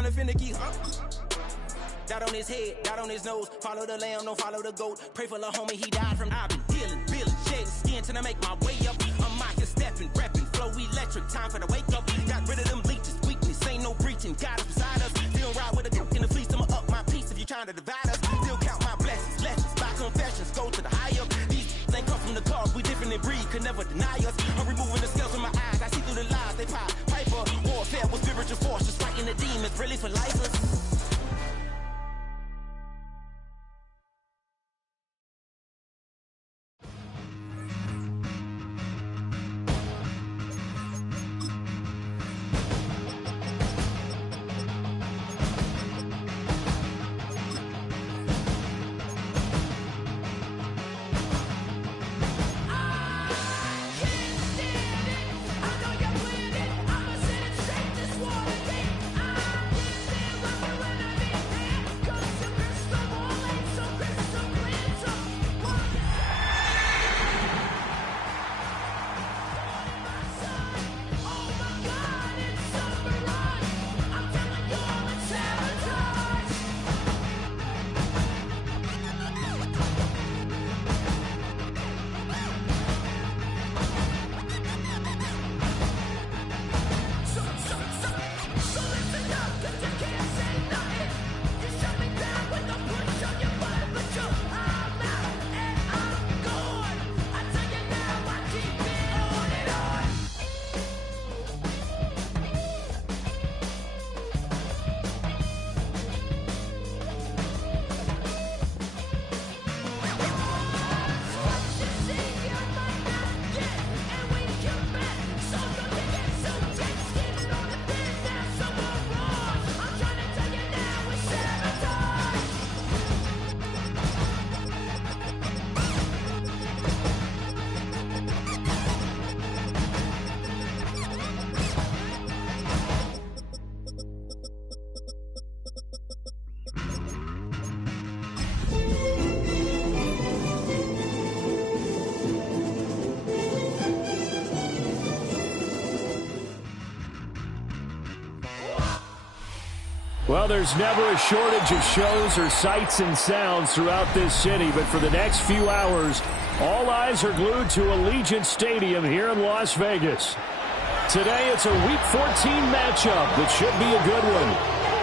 kinda finicky, huh? Dot on his head, dot on his nose. Follow the lamb, don't follow the goat. Pray for the homie, he died from. I've been healing, feeling, shedding skin till I make my way up. I'm mocking, stepping, repping, flow electric. Time for the wake up. Got rid of them leeches, weakness, ain't no breaching. God is beside us. Still ride with a dick in the fleece. I'ma up my piece if you trying to divide us. Still count my blessings, lessons, by confessions. Go to the higher. These ain't come from the cause. We different in breed, could never deny us. I'm removing the scales from my eyes. I see through the lies they pop. Piper, warfare with spiritual force. Just fighting the demons, really for lifers. Well, there's never a shortage of shows or sights and sounds throughout this city, but for the next few hours, all eyes are glued to Allegiant Stadium here in Las Vegas. Today, it's a Week 14 matchup that should be a good one,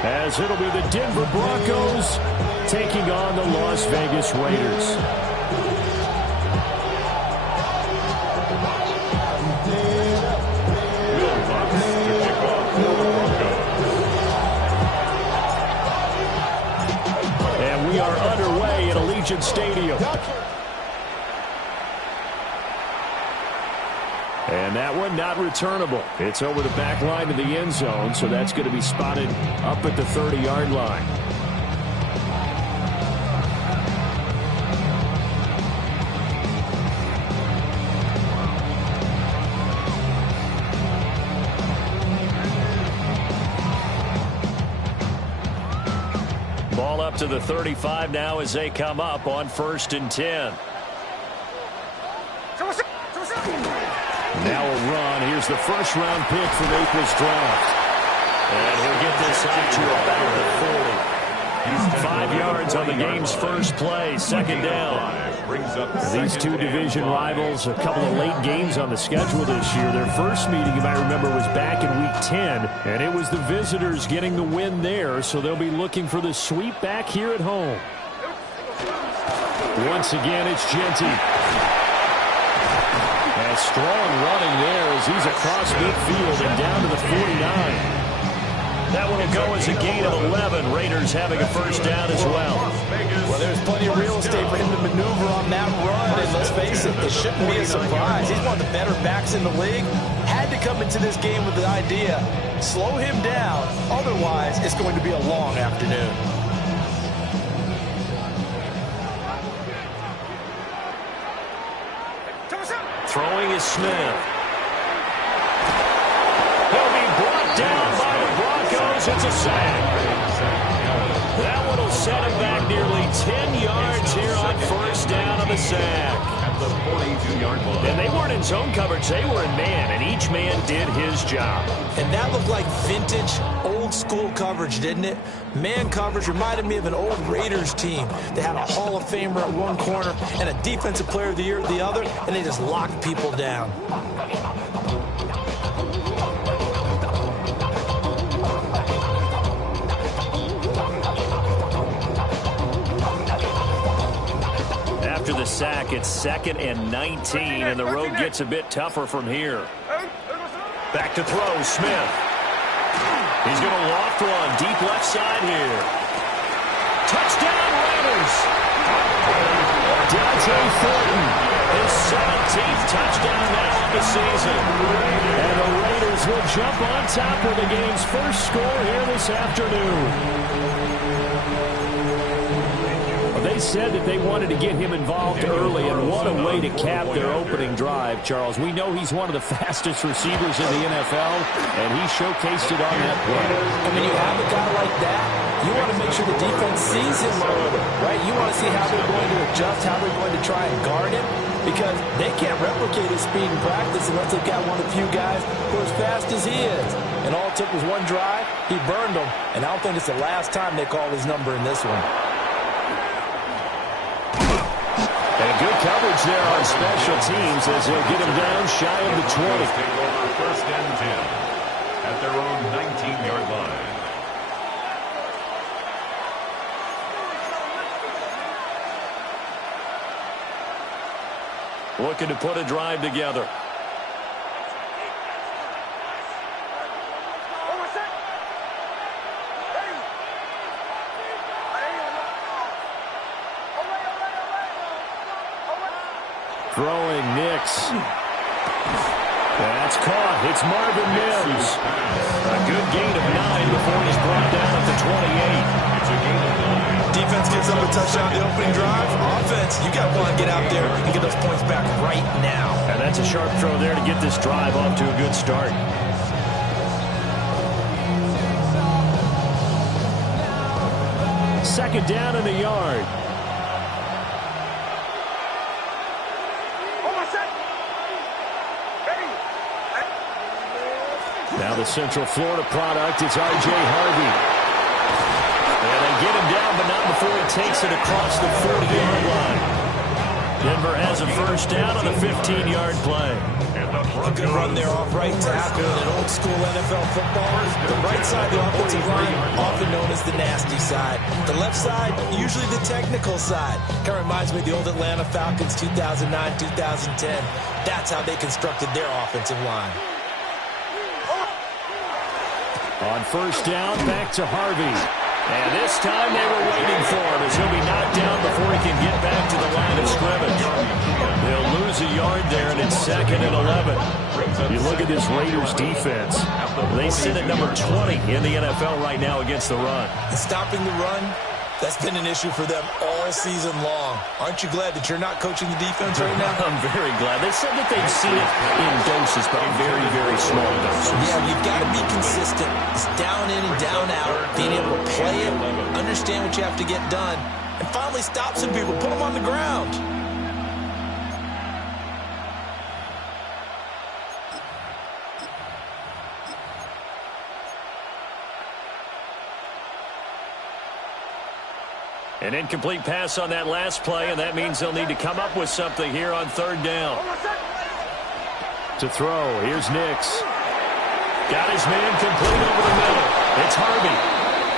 as it'll be the Denver Broncos taking on the Las Vegas Raiders. We are underway at Allegiant Stadium. And that one not returnable. It's over the back line of the end zone, so that's going to be spotted up at the 30-yard line. Ball up to the 35 now as they come up on 1st and 10. Now a run. Here's the first-round pick from April's draft. And he'll get this out to about the 40. 5 yards on the game's first play. 2nd down. These two division rivals, a couple of late games on the schedule this year. Their first meeting, if I remember, was back in Week 10, and it was the visitors getting the win there, so they'll be looking for the sweep back here at home. Once again, it's Genty. And strong running there as he's across midfield and down to the 49. That one will go as a gain of 11. Raiders having a first down as well. Well, there's plenty of real estate for him to maneuver on that run, and let's face it, this shouldn't be a surprise. He's one of the better backs in the league. Had to come into this game with the idea, slow him down, otherwise it's going to be a long afternoon. Throwing is Smith. He'll be brought down by the Broncos. It's a sack. That one will set him back nearly 10 yards here on first down on the sack. At the 42-yard line. And they weren't in zone coverage. They were in man, and each man did his job. And that looked like vintage, old old school coverage, didn't it? Man coverage reminded me of an old Raiders team. They had a Hall of Famer at one corner and a Defensive Player of the Year at the other, and they just locked people down. After the sack, it's 2nd and 19, and the road gets a bit tougher from here. Back to throw, Smith. He's going to loft one, deep left side here. Touchdown, Raiders! Dante Thornton, his 17th touchdown now of the season. And the Raiders will jump on top with the game's first score here this afternoon. They said that they wanted to get him involved early, and what a way to cap their opening drive, Charles. We know he's one of the fastest receivers in the NFL, and he showcased it on that play. And when you have a guy like that, you want to make sure the defense sees him early, right? You want to see how they're going to adjust, how they're going to try and guard him, because they can't replicate his speed in practice unless they've got one of the few guys who are as fast as he is. And all it took was one drive, he burned them, and I don't think it's the last time they call his number in this one. And good coverage there on special teams as they'll get him down shy of the 20. Take over 1st and 10 at their own 19-yard line. Looking to put a drive together. Throwing Nix. That's caught. It's Marvin Mims. A good gain of 9 before he's brought down at the 28. Defense gives up a touchdown the opening drive. Offense, you got to get out there and get those points back right now. And that's a sharp throw there to get this drive off to a good start. Second down in the yard. Now the Central Florida product, it's R.J. Harvey. And they get him down, but not before he takes it across the 40-yard line. Denver has a first down on a 15-yard play. A good run there off right tackle in old school NFL football. The right side of the offensive line, often known as the nasty side. The left side, usually the technical side. Kind of reminds me of the old Atlanta Falcons 2009, 2010. That's how they constructed their offensive line. On first down, back to Harvey. And this time they were waiting for him as he'll be knocked down before he can get back to the line of scrimmage. They'll lose a yard there, and it's 2nd and 11. You look at this Raiders defense. They sit at number 20 in the NFL right now against the run. Stopping the run, that's been an issue for them all season long. Aren't you glad that you're not coaching the defense right now? I'm very glad. They said that they've seen it in doses, but very, very small doses. Yeah, you've got to be consistent. It's down in and down out. Being able to play it, understand what you have to get done, and finally stop some people, put them on the ground. An incomplete pass on that last play, and that means they'll need to come up with something here on 3rd down. To throw, here's Nix. Got his man complete over the middle. It's Harvey.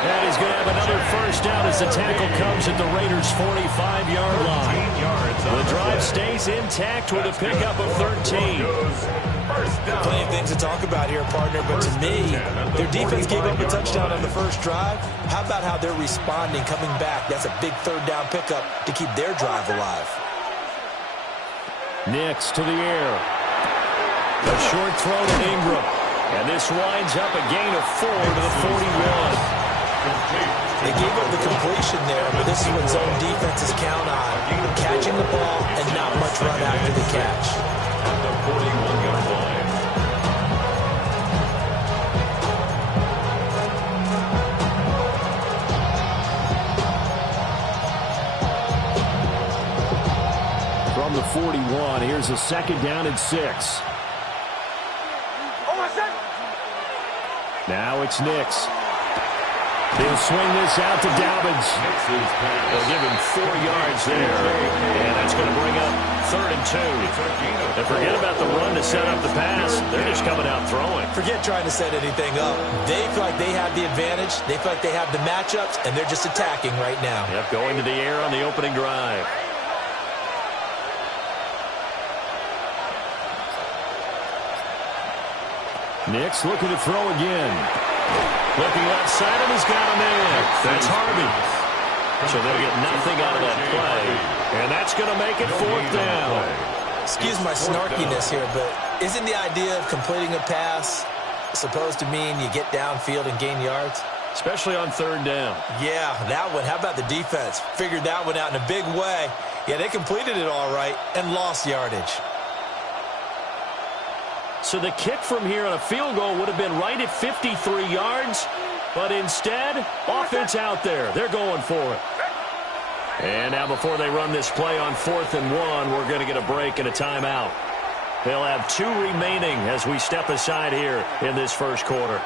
And he's going to have another first down as the tackle comes at the Raiders' 45-yard line. The drive stays intact with a pickup of 13. Plenty of things to talk about here, partner, but to me, their defense gave up a touchdown on the first drive. How about how they're responding, coming back? That's a big 3rd down pickup to keep their drive alive. Nix to the air. A short throw to Ingram. And this winds up a gain of 4 to the 41. They gave up the completion there, but this is what zone defenses count on. Catching the ball and not much run after the catch. At the 41-yard line. From the 41, here's a 2nd down and 6. Now it's Nix. He'll swing this out to Dobbins. They'll give him 4 yards there, and that's going to bring up 3rd and 2. And forget about the run to set up the pass. They're just coming out throwing. Forget trying to set anything up. They feel like they have the advantage. They feel like they have the matchups, and they're just attacking right now. Yep, going to the air on the opening drive. Nix looking to throw again. Looking left side, and he's got him in. That's Harvey. So they'll get nothing out of that play. And that's going to make it 4th down. Excuse my snarkiness here, but isn't the idea of completing a pass supposed to mean you get downfield and gain yards? Especially on 3rd down. Yeah, that one. How about the defense? Figured that one out in a big way. Yeah, they completed it all right and lost yardage. So the kick from here on a field goal would have been right at 53 yards, but instead, offense out there. They're going for it. And now before they run this play on 4th and 1, we're going to get a break and a timeout. They'll have 2 remaining as we step aside here in this first quarter.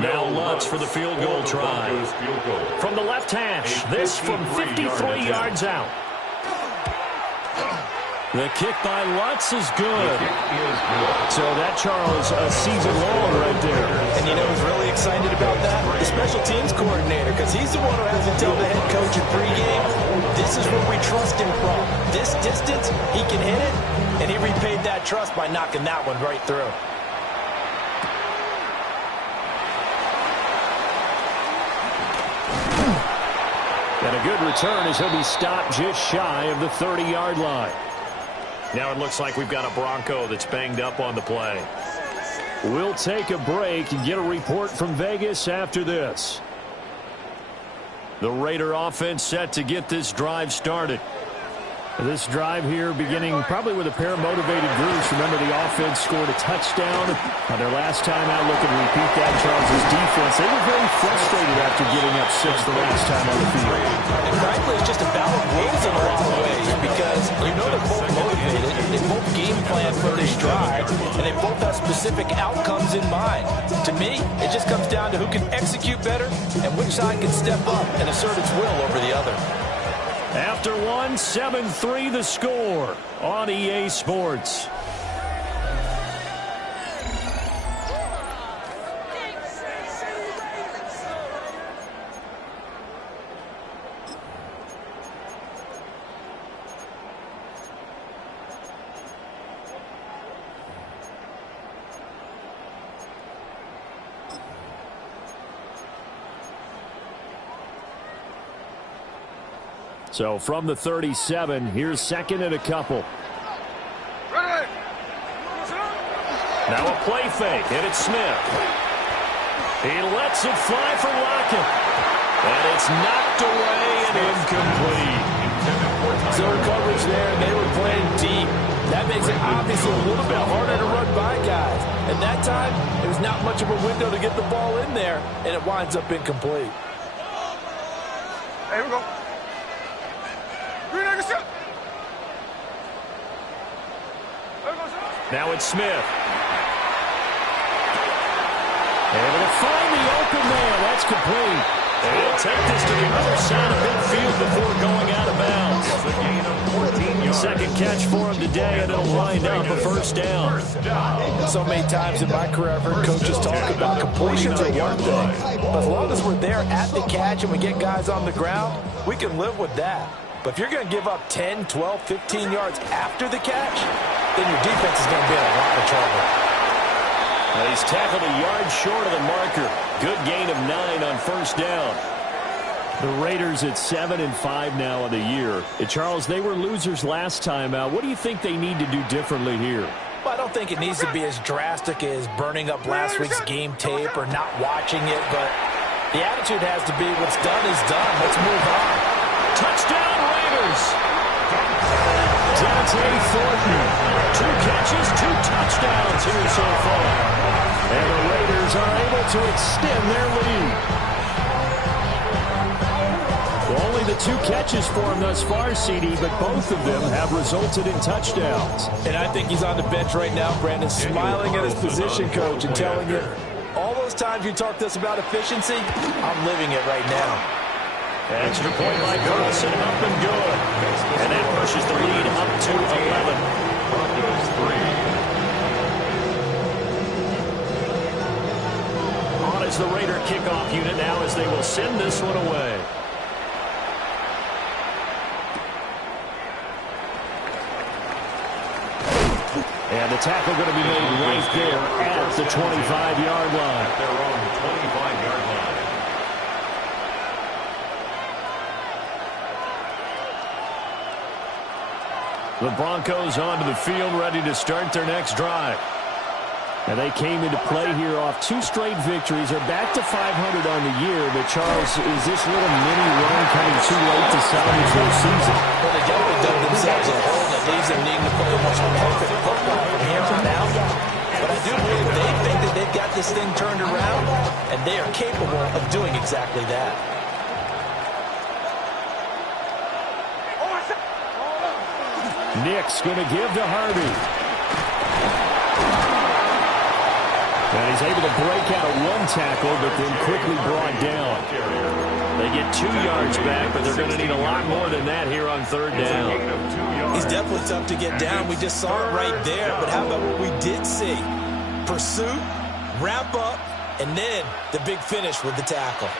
Now Lutz for the field goal try. From the left hash, this from 53 yards out. The kick by Lutz is good. So that, Charles, a season long right there. And you know who's really excited about that? The special teams coordinator, because he's the one who has to tell the head coach in pregame, this is where we trust him from. This distance, he can hit it, and he repaid that trust by knocking that one right through. And a good return as he'll be stopped just shy of the 30-yard line. Now it looks like we've got a Bronco that's banged up on the play. We'll take a break and get a report from Vegas after this. The Raider offense set to get this drive started. This drive here beginning probably with a pair of motivated groups. Remember, the offense scored a touchdown on their last time out. Looking to repeat that. Charles's defense, they were very frustrated after giving up 6 the last time on the field. And frankly, it's just a battle of wills in a lot of ways because you know they're both motivated. They both game plan for this drive, and they both have specific outcomes in mind. To me, it just comes down to who can execute better and which side can step up and assert its will over the other. After 1, 7-3 the score on EA Sports. So from the 37, here's 2nd and a couple. Now a play fake, and it's Smith. He lets it fly for Lockett. And it's knocked away and incomplete. Zone coverage there, and they were playing deep. That makes it obviously a little bit harder to run by guys. And that time, there's not much of a window to get the ball in there, and it winds up incomplete. Here we go. Now it's Smith. Able to find the open man. That's complete. And he'll take this to the other side of midfield before going out of bounds. Second catch for him today, and it'll wind up a 1st down. So many times in my career, I've heard coaches talk about completions are one thing. But as long as we're there at the catch and we get guys on the ground, we can live with that. But if you're going to give up 10, 12, 15 yards after the catch, then your defense is going to be in a lot of trouble. Well, he's tackled a yard short of the marker. Good gain of 9 on 1st down. The Raiders at 7-5 now on the year. And Charles, they were losers last time out. What do you think they need to do differently here? Well, I don't think it needs to be as drastic as burning up last week's game tape or not watching it. But the attitude has to be what's done is done. Let's move on. Touchdown, Raiders! Dante Thornton. 2 catches, 2 touchdowns here so far. And the Raiders are able to extend their lead. Only Only the 2 catches for him thus far, CD, but both of them have resulted in touchdowns. And I think he's on the bench right now, Brandon, smiling at his position coach and telling him, all those times you talked to us about efficiency, I'm living it right now. Extra point by Carlson, up and good. And that pushes the lead up to 11. Broncos 3. On is the Raider kickoff unit now as they will send this one away. And the tackle going to be made right there at the 25-yard line. At their own 25-yard line. The Broncos onto the field, ready to start their next drive. And they came into play here off 2 straight victories. They're back to 500 on the year. But, Charles, is this little mini run coming too late to salvage their season? Well, they definitely dug themselves a hole that leaves them needing to play almost perfect football from here from now. But I do believe they think that they've got this thing turned around, and they are capable of doing exactly that. Nick's going to give to Harvey. And he's able to break out of 1 tackle, but then quickly brought down. They get 2 yards back, but they're going to need a lot more than that here on 3rd down. He's definitely tough to get down. We just saw it right there. But how about what we did see? Pursuit, wrap up, and then the big finish with the tackle.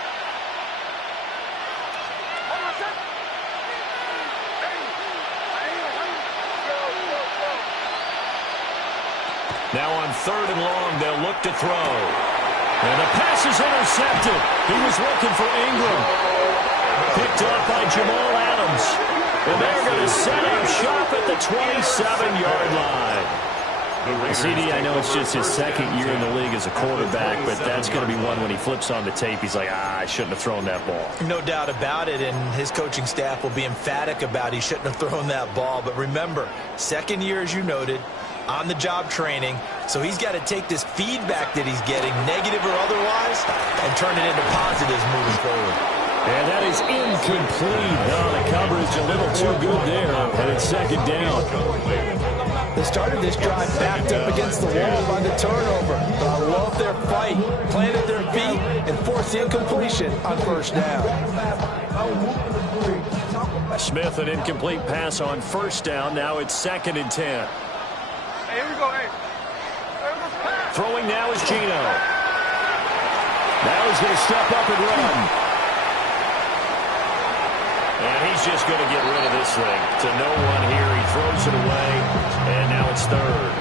Now on 3rd and long, they'll look to throw. And the pass is intercepted. He was looking for Ingram. Picked off by Jamal Adams. And they're going to set up shop at the 27-yard line. CD, I know it's just his 2nd year in the league as a quarterback, but that's going to be one when he flips on the tape, he's like, I shouldn't have thrown that ball. No doubt about it, and his coaching staff will be emphatic about he shouldn't have thrown that ball. But remember, 2nd year, as you noted, on-the-job training, so he's got to take this feedback that he's getting, negative or otherwise, and turn it into positives moving forward. And that is incomplete. No, the coverage a little too good there, and it's 2nd down. They started this drive backed up against the wall by the turnover, but I love their fight, planted their feet, and forced the incompletion on 1st down. Smith, an incomplete pass on 1st down. Now it's 2nd and 10. Here we go, hey. Throwing now is Gino. Now he's going to step up and run. And he's just going to get rid of this thing to no one here. He throws it away, and now it's 3rd.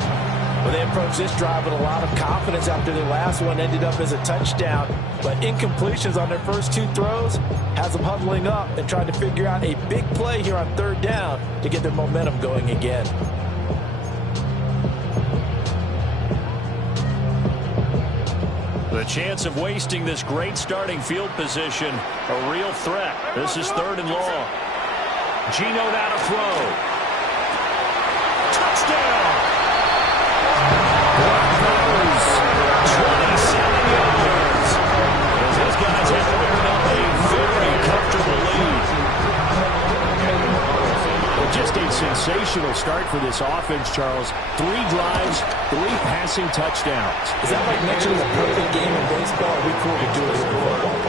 Well, they approached this drive with a lot of confidence after their last one ended up as a touchdown. But incompletions on their first 2 throws has them huddling up and trying to figure out a big play here on 3rd down to get their momentum going again. The chance of wasting this great starting field position, a real threat. This is 3rd and long. Gino now to throw. Touchdown! Broncos, 27 yards. As those guys have opened up a very comfortable lead. Well, just a sensational start for this offense, Charles. 3 drives, 3 passing touchdowns. Is that like mentioning the perfect game in baseball? We cool to do it in football.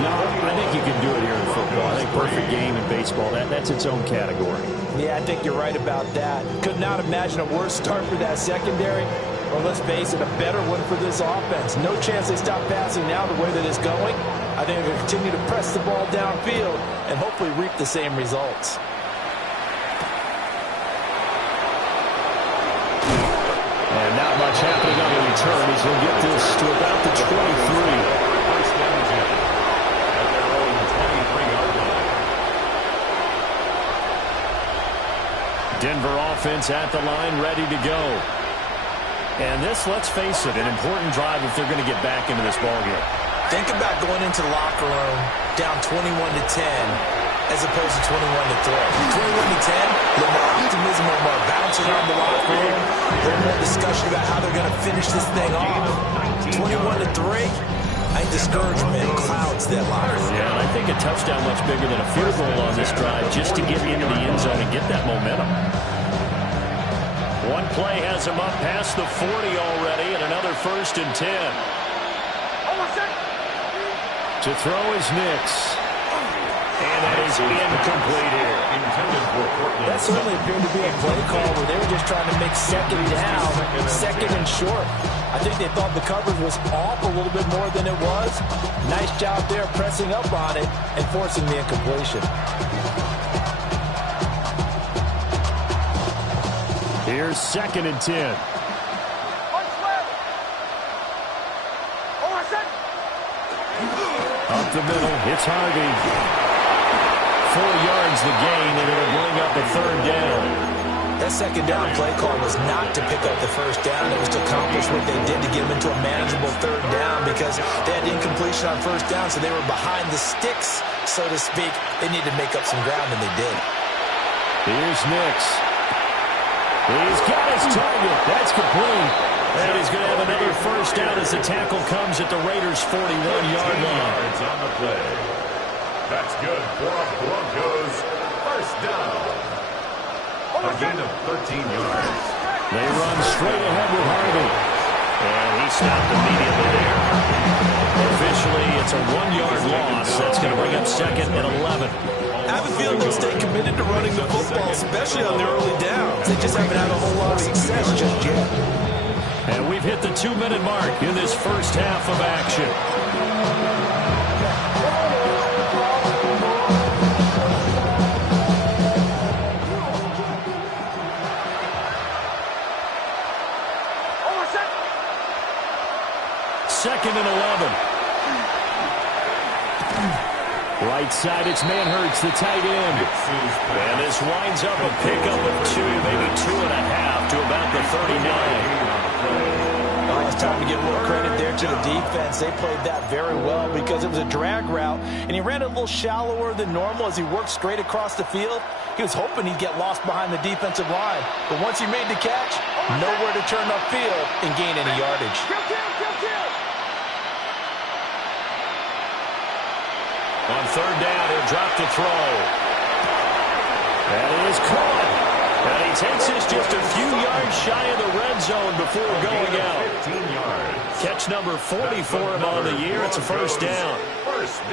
No, I think you can do it here in football. I think perfect game in baseball, that's its own category. Yeah, I think you're right about that. Could not imagine a worse start for that secondary. Or let's face it, a better one for this offense. No chance they stop passing now the way that it's going. I think they'll continue to press the ball downfield and hopefully reap the same results. And not much happening on the return as he'll get this to about the 23. First down 10 at their own 23-yard line. Denver offense at the line, ready to go. And this, let's face it, an important drive if they're going to get back into this ballgame. Think about going into the locker room down 21-10 as opposed to 21-3. 21-10, a little more optimism, a little more bounce around the locker room, a little more discussion about how they're going to finish this thing off. 21-3, I think discouragement clouds that locker room. Yeah, and I think a touchdown much bigger than a field goal on this drive just to get into the end zone and get that momentum. One play has him up past the 40 already, and another 1st and 10. To throw is Nix. And that is incomplete here. That certainly appeared to be a play call where they were just trying to make second down, second and short. I think they thought the coverage was off a little bit more than it was. Nice job there pressing up on it and forcing the incompletion. Here's 2nd and 10. Up the middle, it's Harvey. 4 yards the gain, and it'll bring up a 3rd down. That second down play call was not to pick up the 1st down. It was to accomplish what they did to get them into a manageable 3rd down because they had incompletion on 1st down, so they were behind the sticks, so to speak. They needed to make up some ground, and they did. Here's Nix. He's got his target. That's complete. And he's going to have another 1st down as the tackle comes at the Raiders' 41-yard line. On the play. That's good for a Broncos 1st down. A gain of 13 yards. They run straight ahead with Harvey. And he stopped immediately there. Officially, it's a 1-yard loss. That's going to bring up 2nd and 11. I have a feeling they'll stay committed to running the football, especially on the early downs. They just haven't had a whole lot of success just yet. And we've hit the 2-minute mark in this 1st half of action. Second and 11. Right side, it's Manhurts, the tight end. And this winds up a pickup of 2, maybe 2.5 to about the 39. Oh, it's time to give a little credit there to the defense. They played that very well because it was a drag route, and he ran a little shallower than normal as he worked straight across the field. He was hoping he'd get lost behind the defensive line, but once he made the catch, nowhere to turn upfield and gain any yardage. On 3rd down, he'll drop to throw. That is caught. And he takes this just a few yards shy of the red zone before going out. 15 yards. Catch number 40 for him on the year. It's a 1st down.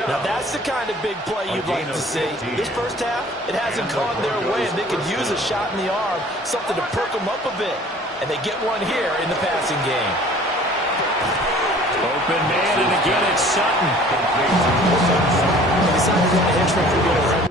Now that's the kind of big play you'd like to see. This 1st half, it hasn't gone their way, and they could use a shot in the arm, something to perk them up a bit. And they get one here in the passing game. Open man, and again it's Sutton. They decided to run the hitch for good.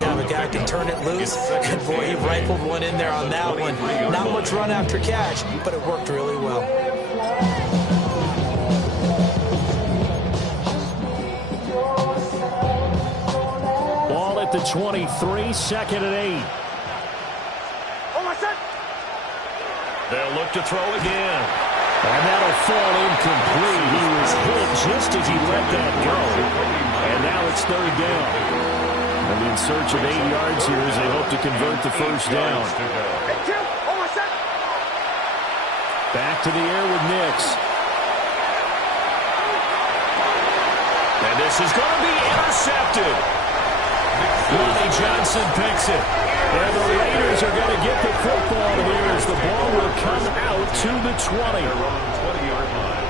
Have a guy can turn it loose, and boy, he rifled one in there on that one. Not much run after catch, but it worked really well. Ball at the 23, 2nd and 8. They'll look to throw again. And that'll fall incomplete. He was hit just as he let that go. And now it's 3rd down. And in search of 8 yards here as they hope to convert the 1st down. Back to the air with Nix. This is going to be intercepted. Lonnie Johnson picks it. And the Raiders are going to get the football here as the ball will come out to the 20. 20-yard line.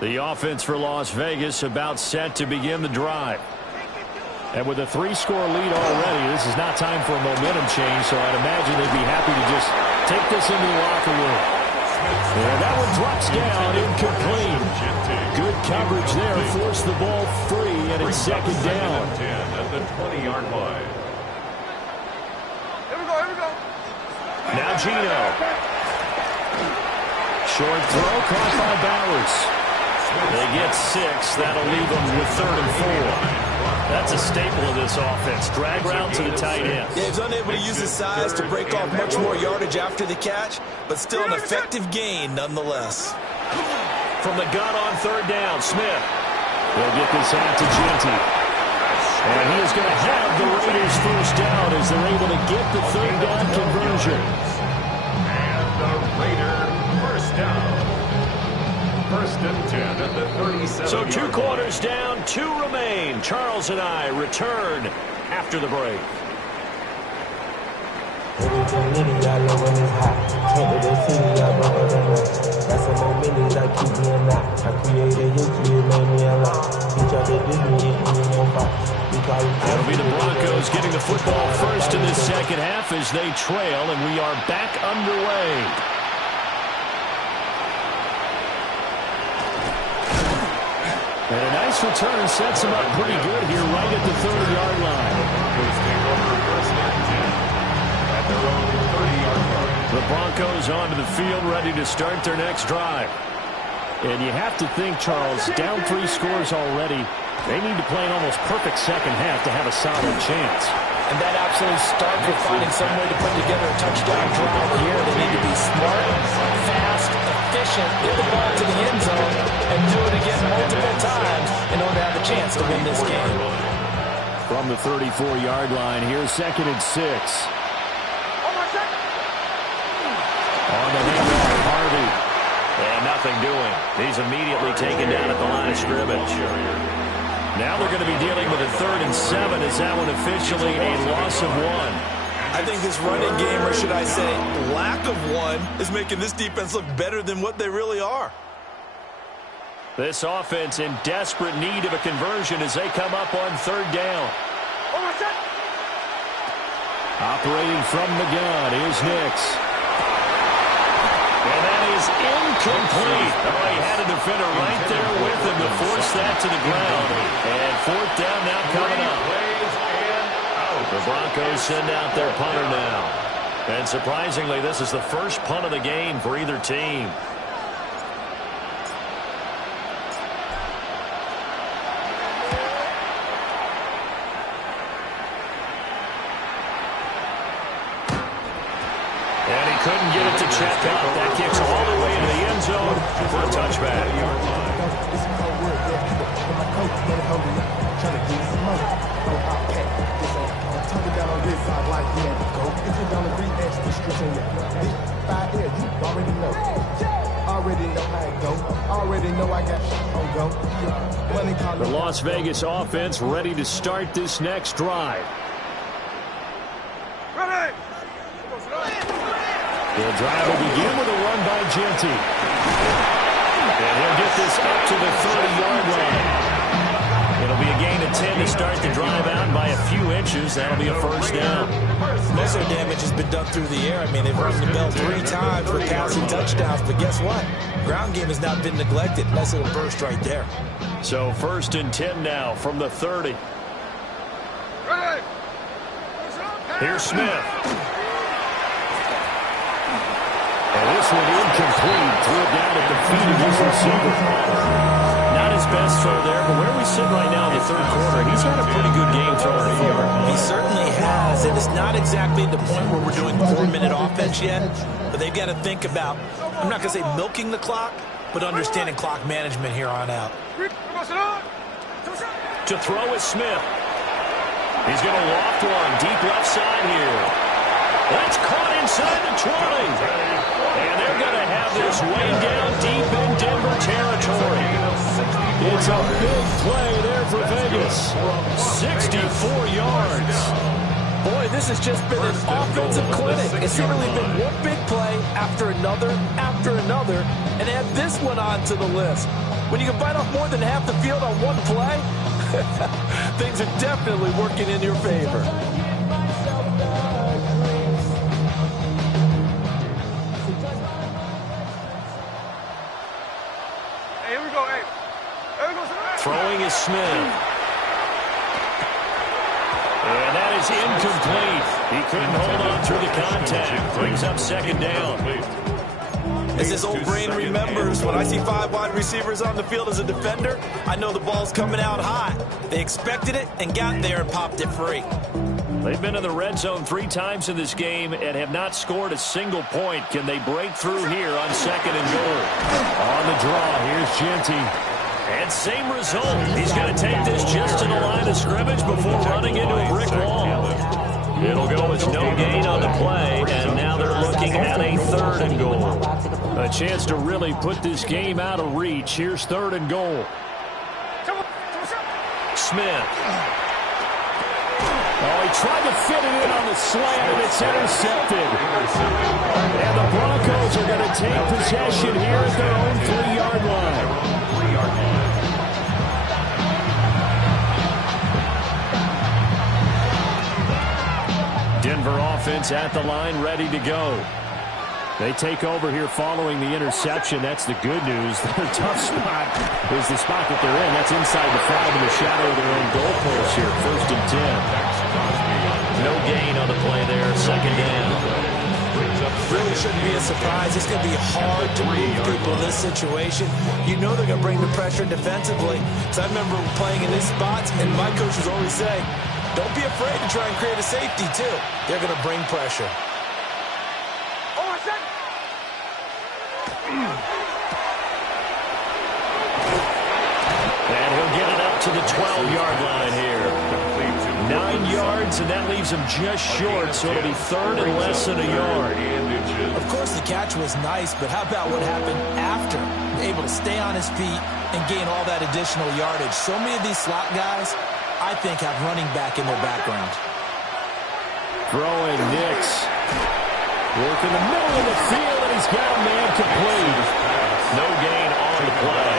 The offense for Las Vegas about set to begin the drive. And with a 3-score lead already, this is not time for a momentum change, so I'd imagine they'd be happy to just take this into the locker room. And that one drops down, incomplete. Good coverage there, forced the ball free, and it's second down. 10 at the 20-yard line. Here we go. Now Gino. Short throw, caught by Bowers. They get 6. That'll leave them with 3rd and 4. That's a staple of this offense. Drag route to the tight end. Yeah, he's unable to use his size to break off much more yardage after the catch, but still an effective gain nonetheless. From the gun on 3rd down, Smith. They'll get this out to Genty. And he is going to have the Raiders first down as they're able to get the 3rd down conversion. And the Raider first down. 1st and 10 at the 37. So 2 quarters down, 2 remain. Charles and I return after the break. It'll be the Broncos getting the football first in this second half as they trail, and we are back underway. And a nice return sets him up pretty good here right at the 30-yard line. The Broncos onto the field ready to start their next drive. And you have to think, Charles, down 3 scores already. They need to play an almost perfect second half to have a solid chance. And that absolutely starts with finding some way to put together a touchdown drive here. They need to be smart, fast, efficient, get the ball to the end zone, and do it again multiple times in order to have a chance to win this game. From the 34-yard line, here's 2nd and 6. On the handoff, Harvey. And nothing doing. He's immediately taken down at the line of scrimmage. Now they're going to be dealing with a 3rd and 7. Is that one officially a loss of 1? I think this running game, or should I say lack of one, is making this defense look better than what they really are. This offense in desperate need of a conversion as they come up on 3rd down. Operating from the gun is Nix. And that is incomplete. Oh, he had a defender right there with him to force that to the ground. And 4th down now coming up. The Broncos send out their punter now. And surprisingly, this is the first punt of the game for either team. And he couldn't get it to check up. That kicks all the way into the end zone for a touchback. The Las Vegas offense ready to start this next drive. Ready! The drive will begin with a run by Genty. And he'll get this up to the 30-yard line. It'll be a gain of 10 to start the drive out by a few inches. That'll be a first down. Most of their damage has been done through the air. I mean, they've rung the bell 3 times with passing touchdowns, but guess what? Ground game has not been neglected. Nice little burst right there. So 1st and 10 now from the 30. Ready! Here's Smith. And this one incomplete. Threw it down at the feet of his receiver. Not his best throw there, but where we sit right now in the 3rd quarter, he's had a pretty good game throwing the field. He certainly has, and it's not exactly the point where we're doing 4-minute offense yet, but they've got to think about, I'm not going to say milking the clock, but understanding clock management here on out. To throw is Smith. He's going to loft one deep left side here. That's caught inside the 20. And they're going to have this way down deep in Denver territory. It's a big play there for Vegas. 64 yards. Boy, this has just been an offensive clinic. It's seemingly been one big play after another, and add this one onto the list. When you can bite off more than half the field on one play, things are definitely working in your favor. Hey, here we go, hey. Here we go. Throwing is Smith. And that is incomplete. He couldn't hold on through the contact. Brings up second down. As his old brain remembers, when I see 5 wide receivers on the field as a defender, I know the ball's coming out hot. They expected it and got there and popped it free. They've been in the red zone 3 times in this game and have not scored a single point. Can they break through here on second and goal? On the draw, here's Genty. And same result. He's going to take this just to the line of scrimmage before running into a brick wall. It'll go as no gain on the play, and now they're looking at a third and goal. A chance to really put this game out of reach. Here's third and goal. Smith. Oh, he tried to fit it in on the slant, and it's intercepted. And the Broncos are going to take possession here at their own 3-yard line. Denver offense at the line, ready to go. They take over here following the interception. That's the good news. Their tough spot is the spot that they're in. That's inside the 5 in the shadow of their own goalpost here. First and 10. No gain on the play there. Second down. Really shouldn't be a surprise. It's going to be hard to move people in this situation. You know they're going to bring the pressure defensively. So I remember playing in these spots, and my coaches always say, don't be afraid to try and create a safety, too. They're going to bring pressure. And he'll get it up to the 12-yard line here. 9 yards, and that leaves him just short, so it'll be third and less than a yard. Of course, the catch was nice, but how about what happened after? Able to stay on his feet and gain all that additional yardage. So many of these slot guys, I think, have running back in their background. Throwing Nix. Working the middle of the field, and he's got a man complete. No gain on the play.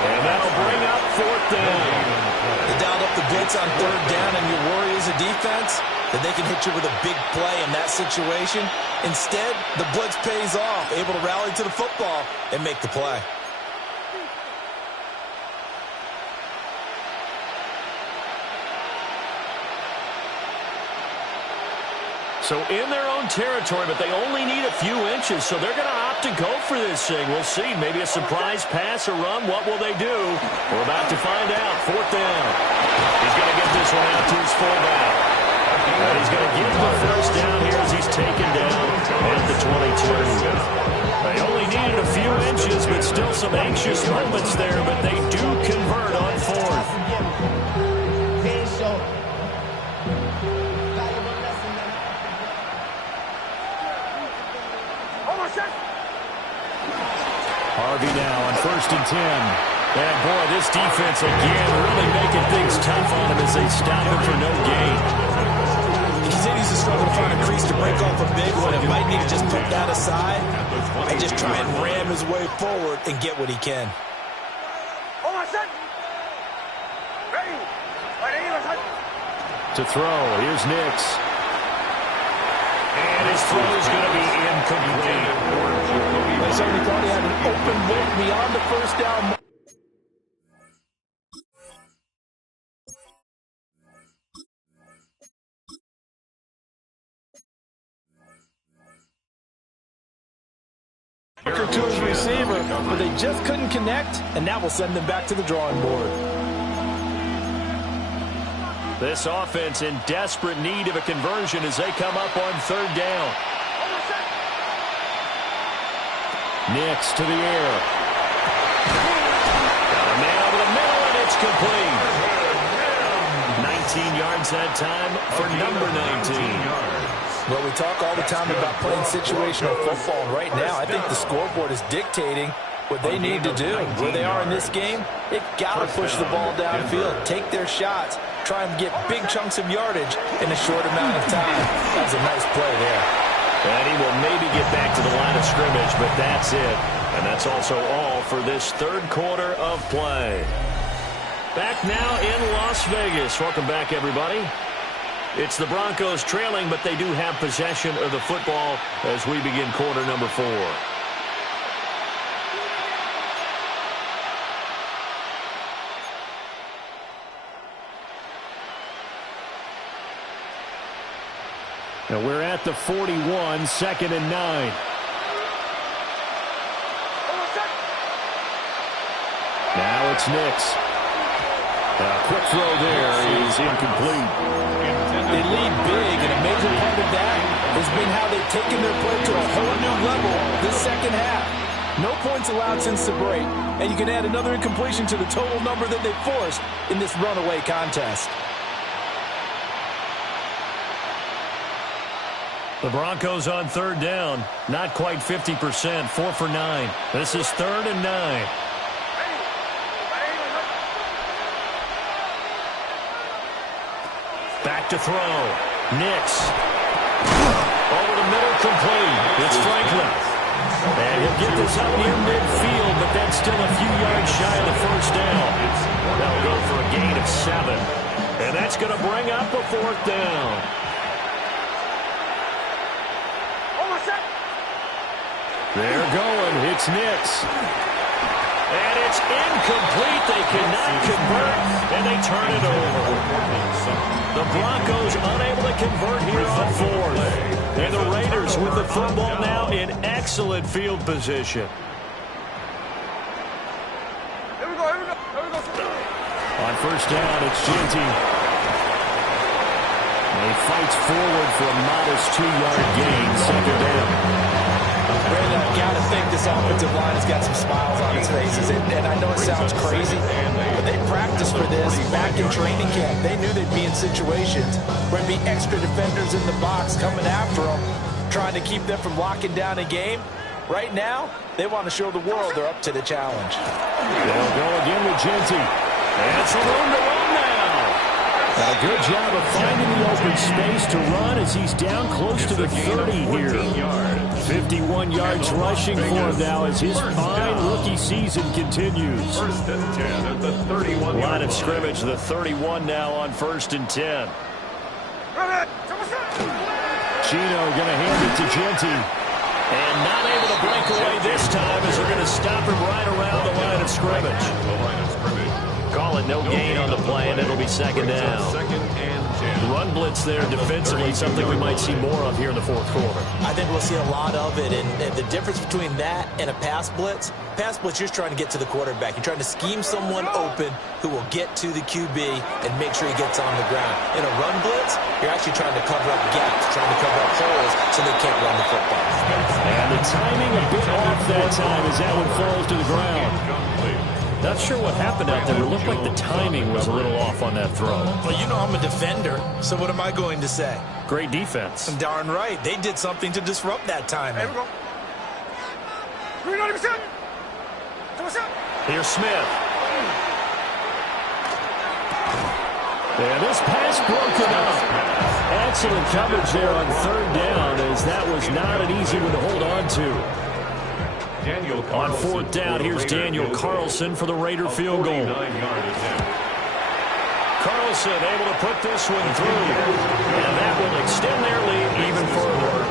And that'll bring up fourth down. They dialed up the blitz on third down, and your worry as a defense that they can hit you with a big play in that situation. Instead, the blitz pays off, able to rally to the football and make the play. So in their own territory, but they only need a few inches, so they're going to opt to go for this thing. We'll see. Maybe a surprise pass or run. What will they do? We're about to find out. Fourth down. He's going to get this one out to his fullback. And he's going to get the first down here as he's taken down at the 22. They only needed a few inches, but still some anxious moments there, but they do convert on fourth. Harvey now on first and 10. And boy, this defense again really making things tough on him as they stop him for no gain. He continues to struggle to find a crease to break off a big one. It might need to just put that aside and just try and ram his way forward and get what he can. To throw, here's Nix. And his throw is going to be incomplete. I certainly thought he had an open look beyond the first down. To his receiver, but they just couldn't connect, and that will send them back to the drawing board. This offense in desperate need of a conversion as they come up on third down. Nix to the air. Got a man over the middle, and it's complete. yards that time for number 19. Well, we talk all the time about playing situational football. And right now, I think the scoreboard is dictating what they need to do. Where they are in this game, they've got to push the ball downfield, take their shots, try and get big chunks of yardage in a short amount of time. That was a nice play there. And he will maybe get back to the line of scrimmage, but that's it. And that's also all for this third quarter of play. Back now in Las Vegas. Welcome back, everybody. It's the Broncos trailing, but they do have possession of the football as we begin quarter number 4. Now we're at the 41, 2nd and 9. Now it's Nix. A quick throw there is incomplete. They lead big, and a major part of that has been how they've taken their play to a whole new level this second half. No points allowed since the break, and you can add another incompletion to the total number that they forced in this runaway contest. The Broncos on third down. Not quite 50%, 4 for 9. This is 3rd and 9. Back to throw. Nix. Over the middle, complete. It's Franklin. And he'll get this up near midfield, but that's still a few yards shy of the first down. That'll go for a gain of 7. And that's going to bring up a 4th down. They're going. It's Nix. And it's incomplete. They cannot convert, and they turn it over. The Broncos unable to convert here on 4th. And the Raiders with the football now in excellent field position. Here we go. On first down, it's Genty. And he fights forward for a modest 2-yard gain, 2nd down. Brandon, I've got to think this offensive line has got some smiles on its faces. And I know it sounds crazy, but they practiced for this back in training camp. They knew they'd be in situations where there'd be extra defenders in the box coming after them, trying to keep them from locking down a game. Right now, they want to show the world they're up to the challenge. They'll go again with Genty. And some room to run now. A good job of finding the open space to run as he's down close to the 30 here. 51 yards rushing for him now as his fine rookie season continues. 1st and 10 at the 31. Line of scrimmage, the 31 now on 1st and 10. Chino going to hand it to Genty. And not able to break away this time as they're going to stop him right around the line of scrimmage. Call it no gain on the play, and it'll be 2nd down. 2nd and 10. Run blitz there defensively, something we might see more of here in the 4th quarter. I think we'll see a lot of it, and the difference between that and a pass blitz, you're just trying to get to the quarterback. You're trying to scheme someone open who will get to the QB and make sure he gets on the ground. In a run blitz, you're actually trying to cover up gaps, trying to cover up holes so they can't run the football. And the timing a bit off that time as that one falls to the ground. Not sure what happened out there. It looked like the timing was a little off on that throw. Well, you know I'm a defender, so what am I going to say? Great defense. Darn right. They did something to disrupt that timing. Here we go. 90%. Here's Smith. And this pass broken up. Excellent coverage there on 3rd down as that was not an easy one to hold on to. On 4th down, here's Daniel Carlson for the Raider field goal. Carlson able to put this one through. And that will extend their lead even further.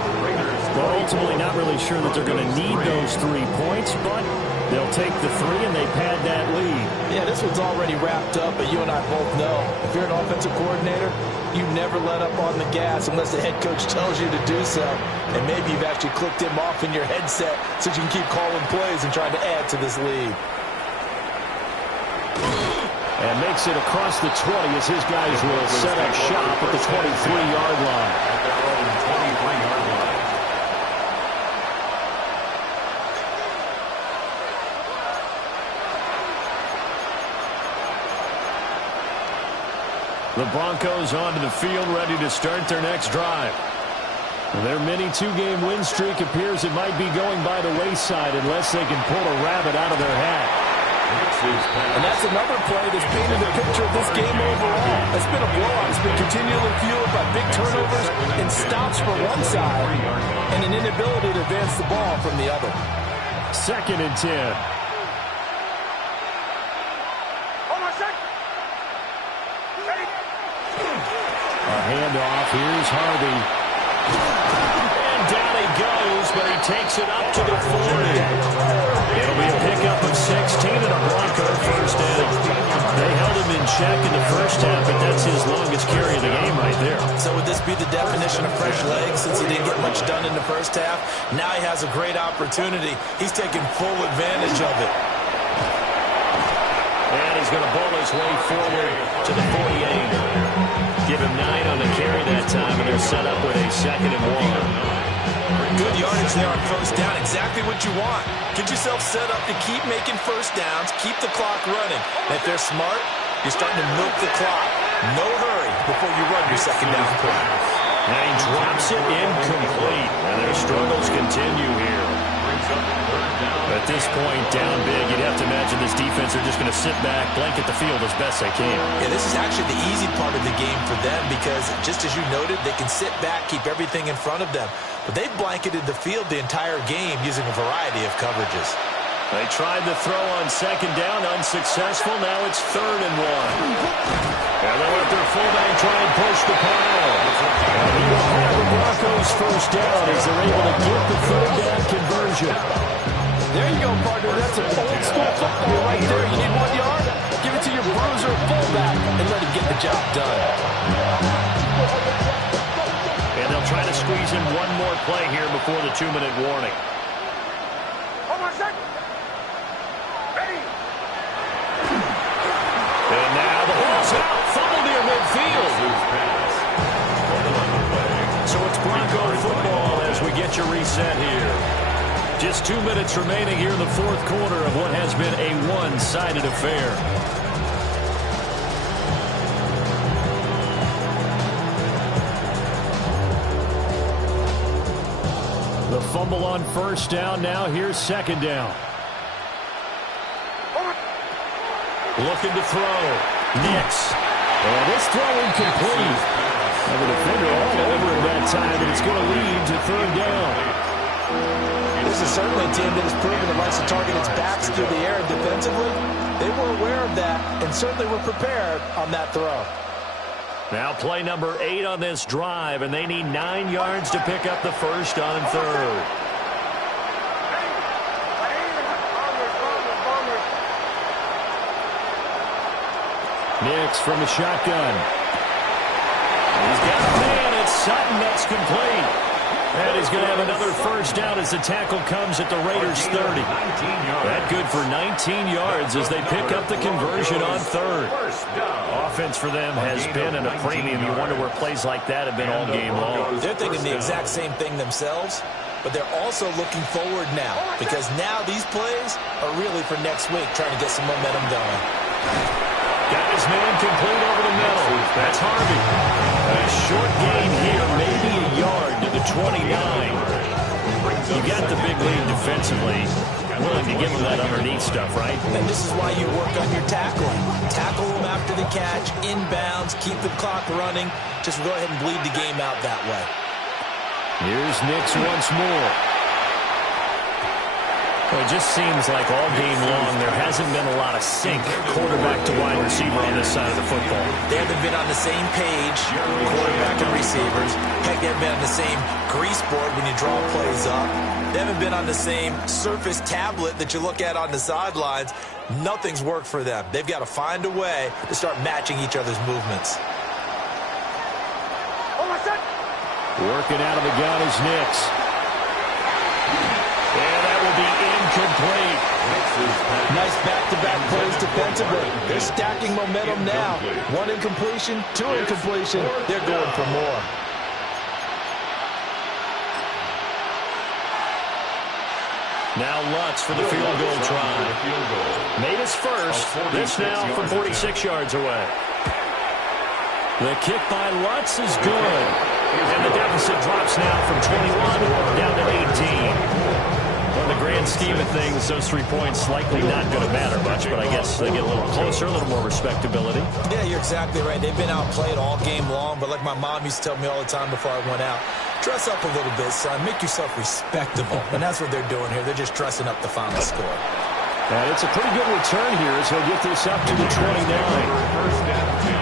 Well, ultimately not really sure that they're going to need those 3 points, but they'll take the 3 and they pad that lead. Yeah, this one's already wrapped up, but you and I both know if you're an offensive coordinator, you never let up on the gas unless the head coach tells you to do so. And maybe you've actually clicked him off in your headset so you can keep calling plays and trying to add to this lead. And makes it across the 20 as his guys will set up shop at the 23-yard line. At their own 23-yard line. The Broncos onto the field, ready to start their next drive. Their mini two-game win streak appears it might be going by the wayside unless they can pull a rabbit out of their hat. And that's another play that's painted a picture of this game overall. It's been a blowout. It's been continually fueled by big turnovers and stops for one side and an inability to advance the ball from the other. 2nd and 10. A handoff. Here's Harvey. And down he goes, but he takes it up to the 40. It'll be a pickup of 16 and a Bronco first down. They held him in check in the first half, but that's his longest carry of the game right there. So would this be the definition of fresh legs since he didn't get much done in the first half? Now he has a great opportunity. He's taking full advantage of it. And he's going to bowl his way forward to the 48. Give him 9 on the carry that time, and they're set up with a 2nd and 1. Good yardage there on first down. Exactly what you want. Get yourself set up to keep making first downs, keep the clock running. And if they're smart, you're starting to milk the clock. No hurry before you run your 2nd down play. And he drops it incomplete, and their struggles continue here. At this point, down big, you'd have to imagine this defense are just going to sit back, blanket the field as best they can. Yeah, this is actually the easy part of the game for them because, just as you noted, they can sit back, keep everything in front of them. But they've blanketed the field the entire game using a variety of coverages. They tried the throw on 2nd down, unsuccessful. Now it's 3rd and 1. And they'll let their fullback try and push the pile. And he will have the Broncos first down as they're able to get the 3rd down conversion. There you go, partner. That's an old school football right there. You need 1 yard? Give it to your bruiser fullback and let him get the job done. And they'll try to squeeze in one more play here before the 2-minute warning. And now the ball's out. Fumble near midfield. So it's Bronco football as we get you reset here. Just 2 minutes remaining here in the 4th quarter of what has been a one-sided affair. The fumble on first down. Now here's 2nd down. Looking to throw. Nix. And this throw incomplete. And the defender all over him that time, and it's going to lead to 3rd down. This is certainly a team that has proven it likes to target its backs through the air defensively. They were aware of that and certainly were prepared on that throw. Now play number 8 on this drive, and they need 9 yards to pick up the first on 3rd. Nix from the shotgun. He's got a man. It's Sutton. That's complete. And he's going to have another first down as the tackle comes at the Raiders' 30. That good for 19 yards as they pick up the conversion on 3rd. Offense for them has been at a premium. You wonder where plays like that have been all game long. They're thinking the exact same thing themselves, but they're also looking forward now because now these plays are really for next week, trying to get some momentum going. Got his man complete over the middle. That's Harvey. A short gain here, maybe a yard to the 29. You got the big lead defensively. Willing to give them that underneath stuff, right? And this is why you work on your tackling. Tackle them after the catch, inbounds, keep the clock running. Just go ahead and bleed the game out that way. Here's Nix once more. Well, it just seems like all game long there hasn't been a lot of sync quarterback to wide receiver on this side of the football. They haven't been on the same page, quarterback and receivers. Heck, they haven't been on the same grease board when you draw plays up. They haven't been on the same Surface tablet that you look at on the sidelines. Nothing's worked for them. They've got to find a way to start matching each other's movements. Working out of the gun is Nix. And that will be incomplete. Nice back-to-back plays defensively. They're stacking momentum now. 1 incompletion, 2 incompletion. They're going for more. Now Lutz for the field goal try. Made his first. This now from 46 yards away. The kick by Lutz is good. And the deficit drops now from 21 down to 18. In the grand scheme of things, those 3 points likely not going to matter much, but I guess they get a little closer, a little more respectability. Yeah, you're exactly right. They've been outplayed all game long, but like my mom used to tell me all the time before I went out, dress up a little bit, son. Make yourself respectable. And that's what they're doing here. They're just dressing up the final score. And it's a pretty good return here as he'll get this up to the 29. First down 10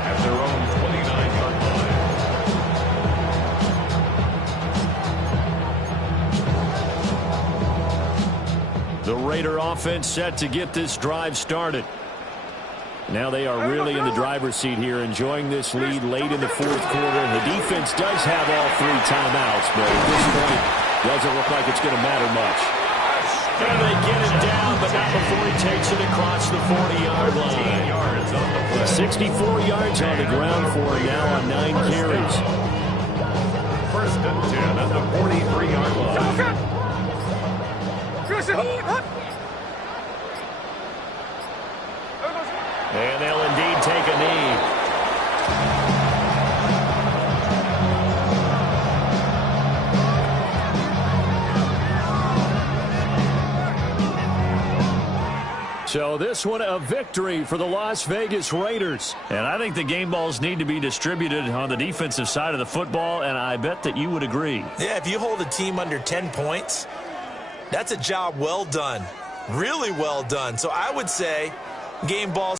at their own 29-yard line. The Raider offense set to get this drive started. Now they are really in the driver's seat here, enjoying this lead late in the fourth quarter. And the defense does have all 3 timeouts, but at this point, doesn't look like it's going to matter much. And they get it down, but not before he takes it across the 40-yard line. 64 yards on the ground for him now on 9 carries. First and 10 at the 43-yard line. And they'll indeed take a knee. So this one a victory for the Las Vegas Raiders. And I think the game balls need to be distributed on the defensive side of the football, and I bet that you would agree. Yeah, if you hold a team under 10 points, that's a job well done. Really well done. So I would say game balls